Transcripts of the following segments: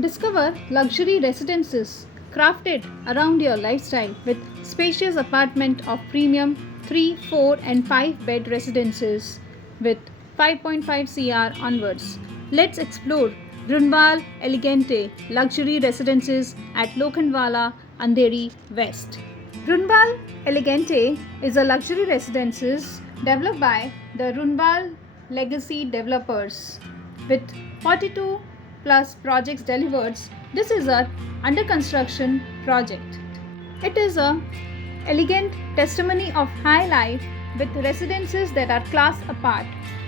Discover luxury residences crafted around your lifestyle with spacious apartment of premium 3, 4 and 5 bed residences with 5.5 CR onwards. Let's explore Runwal Elegante luxury residences at Lokhandwala, Andheri West. Runwal Elegante is a luxury residences developed by the Runwal Legacy Developers with 42 plus projects delivered. This is a under construction project. It is a elegant testimony of high life with residences that are class apart.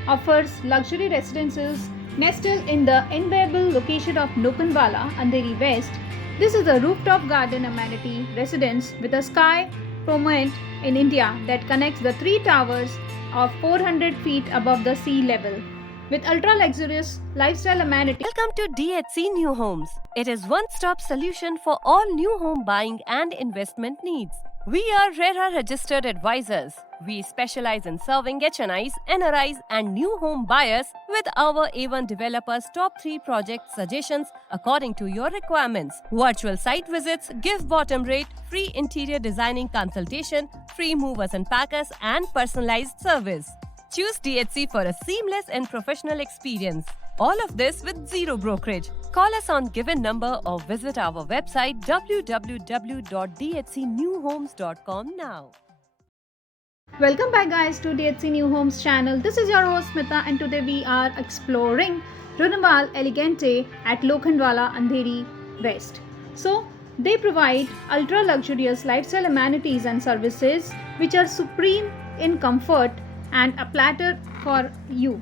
Offers luxury residences nestled in the enviable location of Lokhandwala, Andheri West. This is a rooftop garden amenity residence with a sky promenade in India that connects the three towers of 400 feet above the sea level. With ultra-luxurious lifestyle amenities. Welcome to DHC New Homes. It is one-stop solution for all new home buying and investment needs. We are RERA registered advisors. We specialize in serving HNIs, NRIs and new home buyers with our A1 developers top 3 project suggestions according to your requirements. Virtual site visits, give bottom rate, free interior designing consultation, free movers and packers and personalized service. Choose DHC for a seamless and professional experience. All of this with zero brokerage. Call us on given number or visit our website www.dhcnewhomes.com now. Welcome back guys to DHC New Homes channel. This is your host Smita and today we are exploring Runwal Elegante at Lokhandwala, Andheri West. So they provide ultra luxurious lifestyle amenities and services which are supreme in comfort and a platter for you.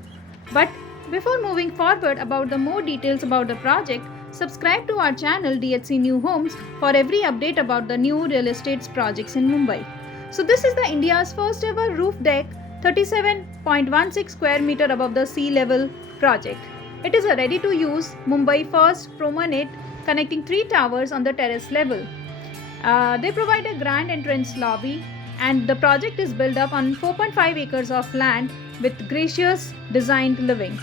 But before moving forward about the more details about the project, subscribe to our channel DHC New Homes for every update about the new real estate projects in Mumbai. So this is the India's first ever roof deck 37.16 square meter above the sea level project. It is a ready to use Mumbai first promenade connecting 3 towers on the terrace level. They provide a grand entrance lobby and the project is built up on 4.5 acres of land with gracious designed living.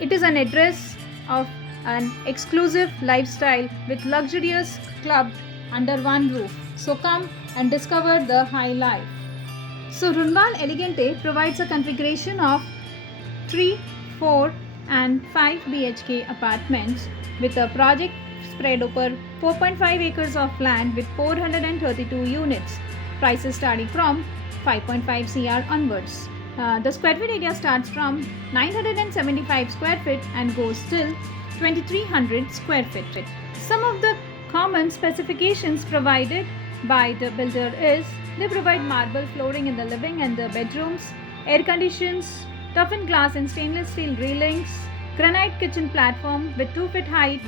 It is an address of an exclusive lifestyle with luxurious club under one roof. So come and discover the high life. So Runwal Elegante provides a configuration of 3, 4 and 5 BHK apartments with a project spread over 4.5 acres of land with 432 units. Prices starting from 5.5 CR onwards. The square feet area starts from 975 square feet and goes till 2300 square feet. Some of the common specifications provided by the builder is they provide marble flooring in the living and the bedrooms, air conditions, toughened glass and stainless steel railings, granite kitchen platform with 2 feet height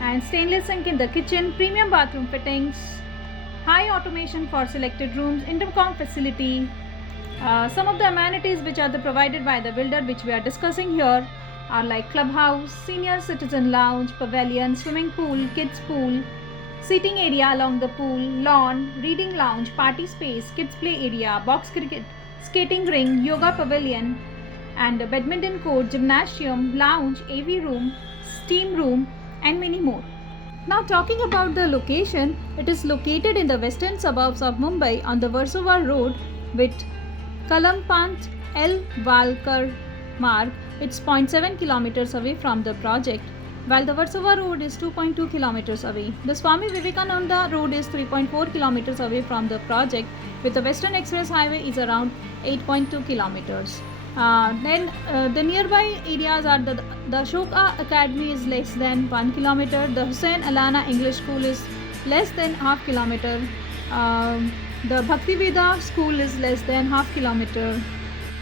and stainless sink in the kitchen, premium bathroom fittings, high automation for selected rooms, intercom facility. Some of the amenities which are provided by the builder which we are discussing here are like clubhouse, senior citizen lounge, pavilion, swimming pool, kids pool, seating area along the pool, lawn, reading lounge, party space, kids play area, box cricket, skating ring, yoga pavilion and a badminton court, gymnasium, lounge, AV room, steam room and many more. Now talking about the location, it is located in the western suburbs of Mumbai on the Versova Road with Kalampant El Valkar Marg. It's 0.7 kilometers away from the project, while the Versova Road is 2.2 kilometers away. The Swami Vivekananda Road is 3.4 kilometers away from the project, with the Western Express Highway is around 8.2 kilometers. Then the nearby areas are the Ashoka Academy is less than 1 kilometer, the Hussain Alana English School is less than half kilometer, the Bhaktiveda School is less than half kilometer.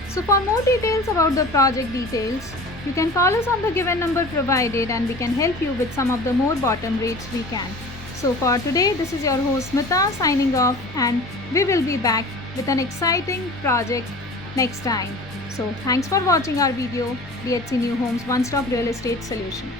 So for more details about the project details, you can call us on the given number provided and we can help you with some of the more bottom rates we can. So for today, this is your host Smita signing off and we will be back with an exciting project next time. So thanks for watching our video, DHC New Homes One Stop Real Estate Solution.